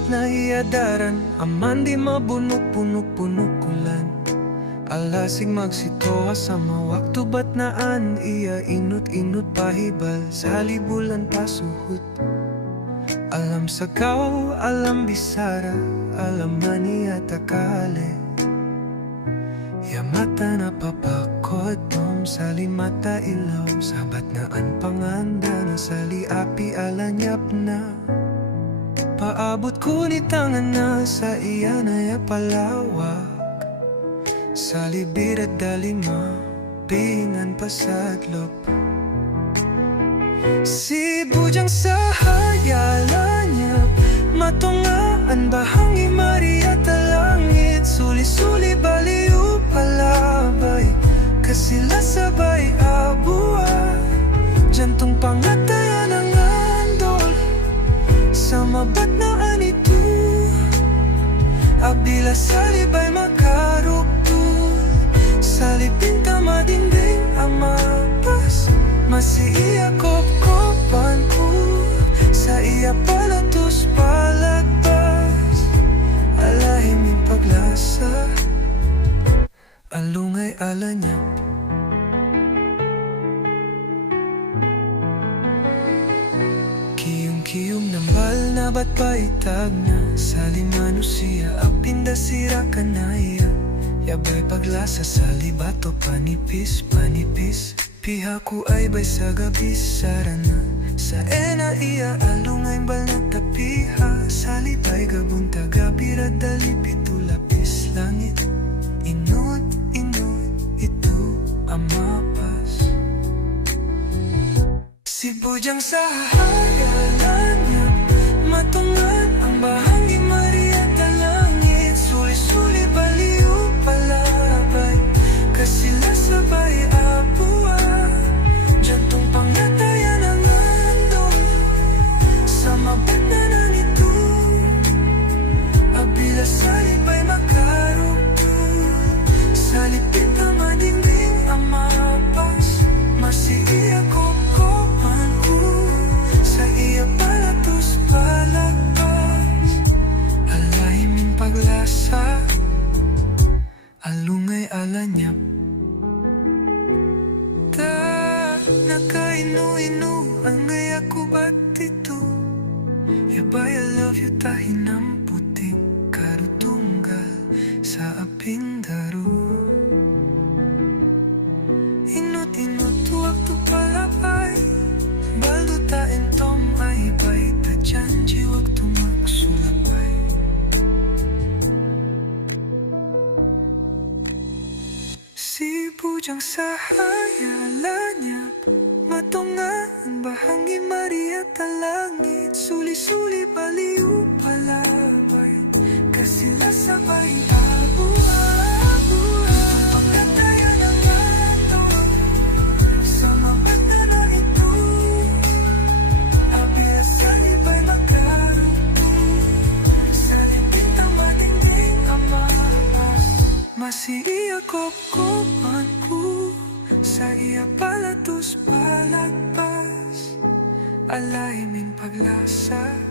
sabat na iadaran, aman di mabunok-punok-punok-punukulan. Alasing magsitoa sa mawakto ba't naan iya inut-inut pahibal sa libulan pasuhot. Alam sa kaw, alam bisara, alam na niya takale. Yamata na papakot tom sa limata ilaw, sabat na an panganda na sa liapi alanyap na. Paabot ko ni tangan na sa iya na yapalawak, sa libid at dalima, pingan pasadlop. Si bujang sa hayalanyap, matungaan bahangi Maria talangit, suli-suli baliw palabay, kasila sabay abuan, jantong pangatayan ang andol, sa mabat na anito, abila salibay makarukul, salipin ka madinding amapas, masiiya kopan ko, sa iya palatos palagbas, alahiming paglasa, alungay alanya. Kiyong nambal na ba't paitag na, sa limano siya apinda sira kanaya, yabay paglasa sa libato panipis, panipis. Piha ko ay bay sa gabi sarana, sa ena iya alungay bal na tapiha, sa libay gabunta gabi radali pitulapis langit, inut, inut, ito amapas. Si bujang sa hayalannya, matungan ang bahangi Maria talangit, suli-suli baliw palabay, kasila sabay abuan, jantong pangatayan ang andon, sa mabat na nanito, abila salibay makarukul, salipit na madingding amapas, masiiya ko sa iya palatos palagpas, alahiming paglasa, alungay alanyap. Ta nakainu-inu ang ngaya ko ba't ito, yabay I love you tahinang puting karutunggal sa apindaro. Inut-inut tuwag tu palabay, balduta entom ay bay, tajanji wag tumaksulabay. Si bujang sa hayalanya, matungaan bahangi Maria talangit, suli-suli baliw palabay, kasila sabay abu-abu. Pagkatayan ang andon, sa mabat na nanito, abila salibay makarukul, salipit ang madingding amapas, masiiya kopan ko, sa iya palatos palagpas, alahiming paglasa.